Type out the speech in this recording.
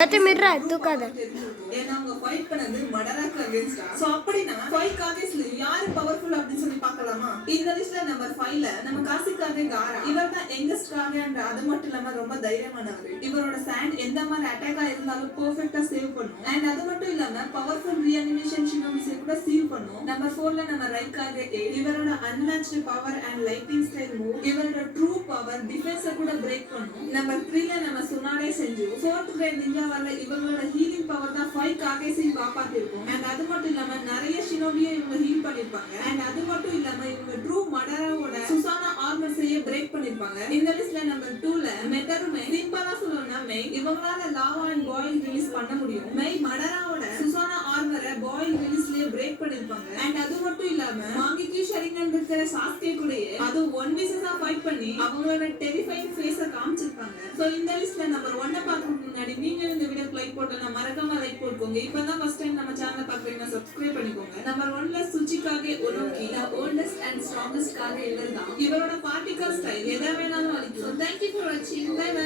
Mirra தூக்காத. ஏன்னா அவங்க fight பண்ணது மடராக்கு அகைன்ஸ்டா. சோ அப்படினா 5 காகேஸ்ல யாரு பவர்ஃபுல் அப்படினு சொல்லி பார்க்கலாமா? இந்த லிஸ்ட்ல நம்பர் 5ல நம்ம காசிகாகே காரா. இவர் தான் யங்கஸ்ட் காகேன்ற அது மட்டும் இல்லாம ரொம்ப தைரியமானவர். இவரோட சாண்ட் எந்த மாதிரி அட்டாக்கா இருந்தாலும் பெர்ஃபெக்ட்டா சேவ் பண்ணும். அண்ட் அது மட்டும் இல்லாம பவர்ஃபுல் ரீஅனிமேஷன் ஷினோபிஸை கூட சீல் பண்ணும். நம்பர் 4ல நம்ம ரைகாகே இவரோட unmatched power and lighting style move. இவரோட ட்ரூ பவர் டிஃபென்ஸை கூட பிரேக் பண்ணும். நம்பர் 3ல நம்ம சுனாடே செஞ்சு 4th கிரேட் நிஞ்சா வரல இவங்களோட ஹீலிங் பவர் தான் 5 காகேஸையும் காப்பாத்திருக்கும். அண்ட் அது மட்டும் இல்லாம நிறைய ஷினோபியை இவங்க ஹீல் பண்ணிருப்பாங்க. அண்ட் அது மட்டும் இல்லாம இவங்க ட்ரூ மடராவோட சுசானா ஆர்மர்ஸையே பிரேக் பண்ணிருப்பாங்க. இந்த லிஸ்ட்ல நம்பர் 2ல மெட்டருமே சிம்பிளா சொல்லணும்னா மெய் இவங்களால லாவா அண்ட் பாயில் ரிலீஸ் பண்ண முடியும். மெய் மடராவோட சுசானா ஆர்மரை பாயில் ரிலீஸ்லயே பிரேக் பண்ணிருப்பாங்க. அண்ட் அது மட்டும் இல்லாம மாங்கிக்கு ஷரிங்கன் இருக்கிற சாஸ்கே கூடயே அது 1vs ஃபைட் பண்ணி அவங்களோட டெரிஃபைங் ஃபேஸ காமிச்சிருப்பாங்க. சோ இந்த லிஸ்ட்ல நம்பர் 1 பார்க்கறதுக்கு முன்னாடி நீங்க இந்த வீடியோக்கு லைக் போட்டா மறக்காம லைக் போட்டுக்கோங்க. இப்பதான் ஃபர்ஸ்ட் டைம் நம்ம சேனலை பார்க்கறீங்கன்னா சப்ஸ்கிரைப் பண்ணிக்கோங்க. நம்பர் 1ல Tsuchikage Onoki the oldest and strongest kage இவர்தான். இவரோட பார்ட்டிகல் ஸ்டைல் எதை வேணாலும் அழிக்கும். So thank you for watching. Bye bye.